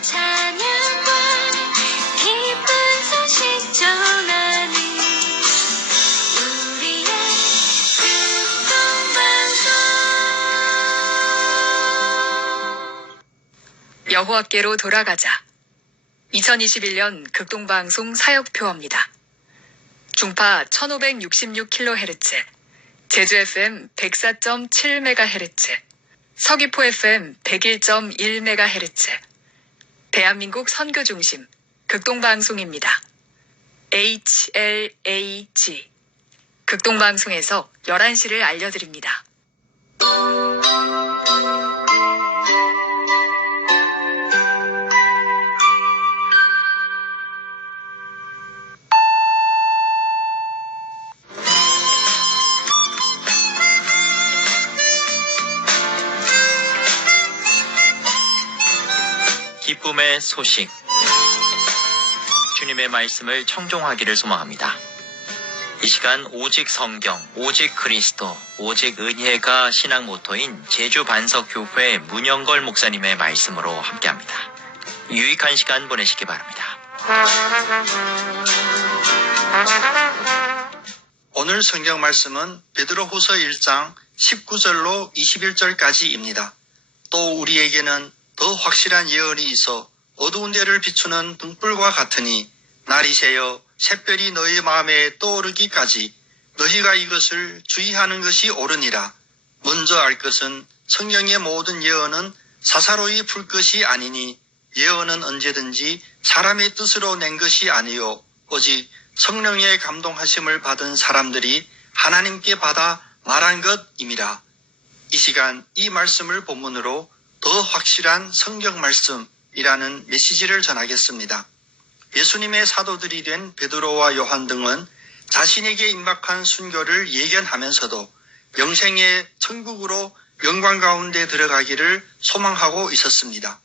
찬양과 기쁜 소식 전하는 우리의 극동방송. 여호와께로 돌아가자. 2021년 극동방송 사역표어입니다. 중파 1566kHz, 제주 FM 104.7MHz, 서귀포 FM 101.1MHz, 대한민국 선교중심 극동방송입니다. HLAG 극동방송에서 11시를 알려드립니다. 기쁨의 소식. 주님의 말씀을 청종하기를 소망합니다. 이 시간 오직 성경, 오직 그리스도, 오직 은혜가 신앙 모토인 제주 반석교회 문영걸 목사님의 말씀으로 함께합니다. 유익한 시간 보내시기 바랍니다. 오늘 성경 말씀은 베드로후서 1장 19절로 21절까지입니다. 또 우리에게는 더 확실한 예언이 있어 어두운 데를 비추는 등불과 같으니 날이 새어 샛별이 너희 마음에 떠오르기까지 너희가 이것을 주의하는 것이 옳으니라. 먼저 알 것은 성경의 모든 예언은 사사로이 풀 것이 아니니 예언은 언제든지 사람의 뜻으로 낸 것이 아니요 오직 성령의 감동하심을 받은 사람들이 하나님께 받아 말한 것임이라. 이 시간 이 말씀을 본문으로 더 확실한 성경 말씀이라는 메시지를 전하겠습니다. 예수님의 사도들이 된 베드로와 요한 등은 자신에게 임박한 순교를 예견하면서도 영생의 천국으로 영광 가운데 들어가기를 소망하고 있었습니다.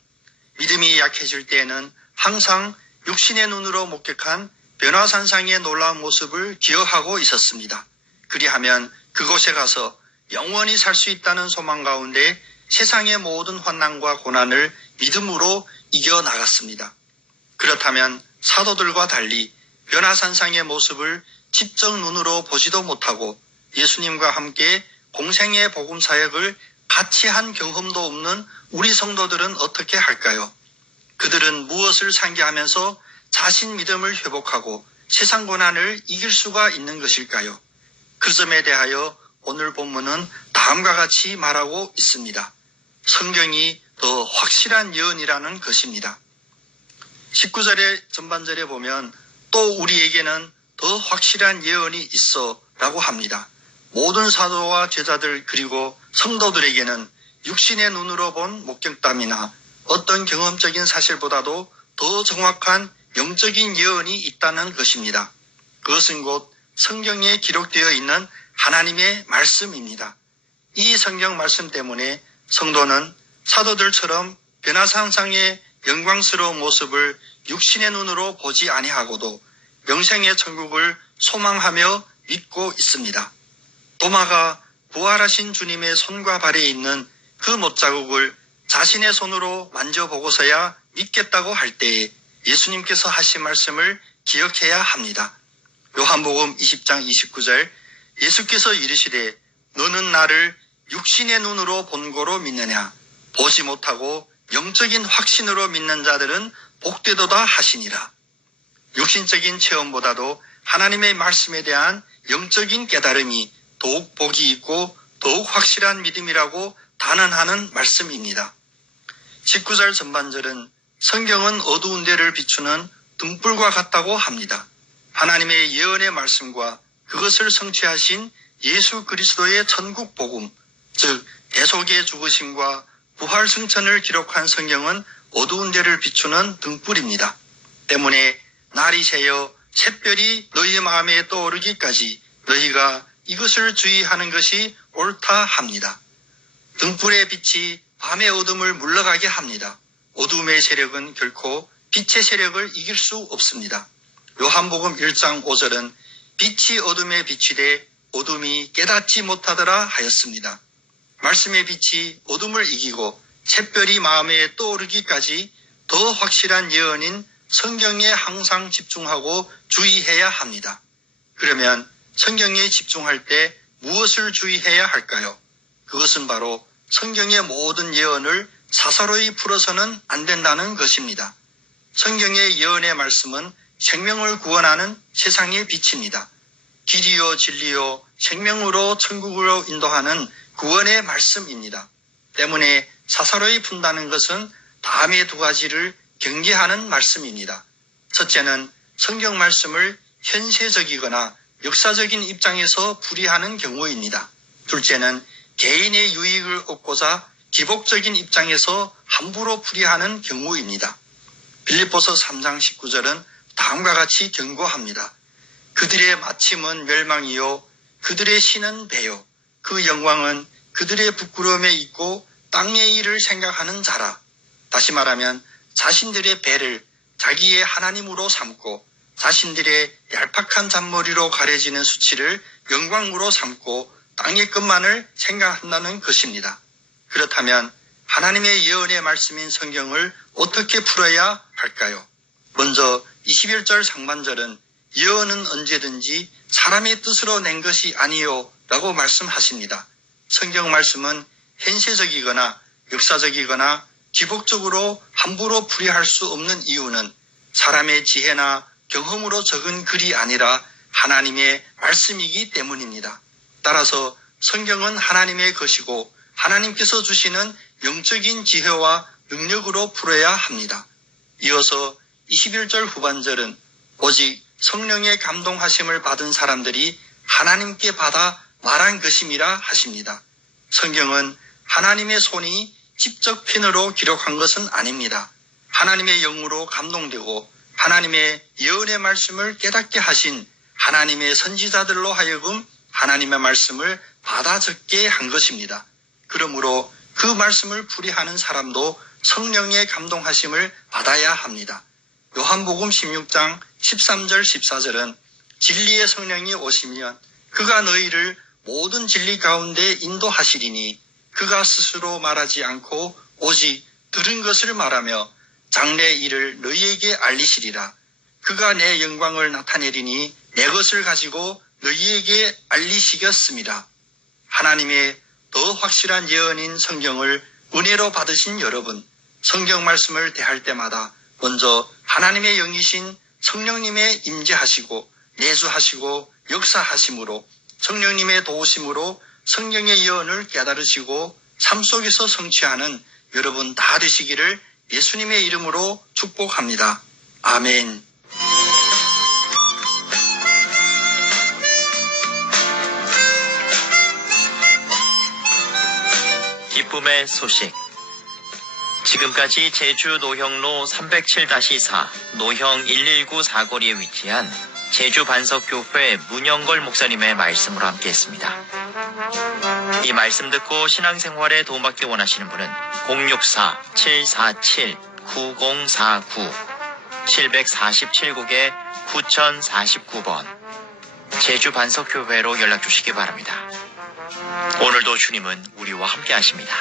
믿음이 약해질 때에는 항상 육신의 눈으로 목격한 변화산상의 놀라운 모습을 기억하고 있었습니다. 그리하면 그곳에 가서 영원히 살 수 있다는 소망 가운데 세상의 모든 환난과 고난을 믿음으로 이겨나갔습니다. 그렇다면 사도들과 달리 변화산상의 모습을 직접 눈으로 보지도 못하고 예수님과 함께 공생의 복음 사역을 같이 한 경험도 없는 우리 성도들은 어떻게 할까요? 그들은 무엇을 상기하면서 자신 믿음을 회복하고 세상 고난을 이길 수가 있는 것일까요? 그 점에 대하여 오늘 본문은 다음과 같이 말하고 있습니다. 성경이 더 확실한 예언이라는 것입니다. 19절의 전반절에 보면 또 우리에게는 더 확실한 예언이 있어 라고 합니다. 모든 사도와 제자들 그리고 성도들에게는 육신의 눈으로 본 목격담이나 어떤 경험적인 사실보다도 더 정확한 영적인 예언이 있다는 것입니다. 그것은 곧 성경에 기록되어 있는 하나님의 말씀입니다. 이 성경 말씀 때문에 성도는 사도들처럼 변화산상의 영광스러운 모습을 육신의 눈으로 보지 아니하고도 영생의 천국을 소망하며 믿고 있습니다. 도마가 부활하신 주님의 손과 발에 있는 그 못자국을 자신의 손으로 만져보고서야 믿겠다고 할 때에 예수님께서 하신 말씀을 기억해야 합니다. 요한복음 20장 29절 예수께서 이르시되 너는 나를 육신의 눈으로 본 고로 믿느냐 보지 못하고 영적인 확신으로 믿는 자들은 복되도다 하시니라. 육신적인 체험보다도 하나님의 말씀에 대한 영적인 깨달음이 더욱 복이 있고 더욱 확실한 믿음이라고 단언하는 말씀입니다. 19절 전반절은 성경은 어두운 데를 비추는 등불과 같다고 합니다. 하나님의 예언의 말씀과 그것을 성취하신 예수 그리스도의 천국 복음, 즉 대속의 죽으심과 부활 승천을 기록한 성경은 어두운 데를 비추는 등불입니다. 때문에 날이 새어 샛별이 너희 마음에 떠오르기까지 너희가 이것을 주의하는 것이 옳다 합니다. 등불의 빛이 밤의 어둠을 물러가게 합니다. 어둠의 세력은 결코 빛의 세력을 이길 수 없습니다. 요한복음 1장 5절은 빛이 어둠에 비치되 어둠이 깨닫지 못하더라 하였습니다. 말씀의 빛이 어둠을 이기고 샛별이 마음에 떠오르기까지 더 확실한 예언인 성경에 항상 집중하고 주의해야 합니다. 그러면 성경에 집중할 때 무엇을 주의해야 할까요? 그것은 바로 성경의 모든 예언을 사사로이 풀어서는 안 된다는 것입니다. 성경의 예언의 말씀은 생명을 구원하는 세상의 빛입니다. 길이요 진리요 생명으로 천국으로 인도하는 구원의 말씀입니다. 때문에 사사로이 푼다는 것은 다음의 두 가지를 경계하는 말씀입니다. 첫째는 성경 말씀을 현세적이거나 역사적인 입장에서 풀이하는 경우입니다. 둘째는 개인의 유익을 얻고자 기복적인 입장에서 함부로 풀이하는 경우입니다. 빌립보서 3장 19절은 다음과 같이 경고합니다. 그들의 마침은 멸망이요 그들의 신은 배요 그 영광은 그들의 부끄러움에 있고 땅의 일을 생각하는 자라. 다시 말하면 자신들의 배를 자기의 하나님으로 삼고 자신들의 얄팍한 잔머리로 가려지는 수치를 영광으로 삼고 땅의 것만을 생각한다는 것입니다. 그렇다면 하나님의 예언의 말씀인 성경을 어떻게 풀어야 할까요? 먼저 21절 상반절은 예언은 언제든지 사람의 뜻으로 낸 것이 아니요 라고 말씀하십니다. 성경 말씀은 현세적이거나 역사적이거나 기복적으로 함부로 풀이할 수 없는 이유는 사람의 지혜나 경험으로 적은 글이 아니라 하나님의 말씀이기 때문입니다. 따라서 성경은 하나님의 것이고 하나님께서 주시는 영적인 지혜와 능력으로 풀어야 합니다. 이어서 21절 후반절은 오직 성령의 감동하심을 받은 사람들이 하나님께 받아 말한 것임이라 하십니다. 성경은 하나님의 손이 직접 펜으로 기록한 것은 아닙니다. 하나님의 영으로 감동되고 하나님의 예언의 말씀을 깨닫게 하신 하나님의 선지자들로 하여금 하나님의 말씀을 받아 적게 한 것입니다. 그러므로 그 말씀을 풀이하는 사람도 성령의 감동하심을 받아야 합니다. 요한복음 16장 13절 14절은 진리의 성령이 오시면 그가 너희를 모든 진리 가운데 인도하시리니 그가 스스로 말하지 않고 오직 들은 것을 말하며 장래 일을 너희에게 알리시리라. 그가 내 영광을 나타내리니 내 것을 가지고 너희에게 알리시겠습니다. 하나님의 더 확실한 예언인 성경을 은혜로 받으신 여러분, 성경 말씀을 대할 때마다 먼저 하나님의 영이신 성령님의 임재하시고 내주하시고 역사하심으로 성령님의 도우심으로 성경의 예언을 깨달으시고 삶 속에서 성취하는 여러분 다 되시기를 예수님의 이름으로 축복합니다. 아멘. 기쁨의 소식. 지금까지 제주 노형로 307-4 노형 119 사거리에 위치한 제주 반석교회 문영걸 목사님의 말씀으로 함께했습니다. 이 말씀 듣고 신앙생활에 도움받기 원하시는 분은 064-747-9049 747국에 9049번 제주 반석교회로 연락 주시기 바랍니다. 오늘도 주님은 우리와 함께 하십니다.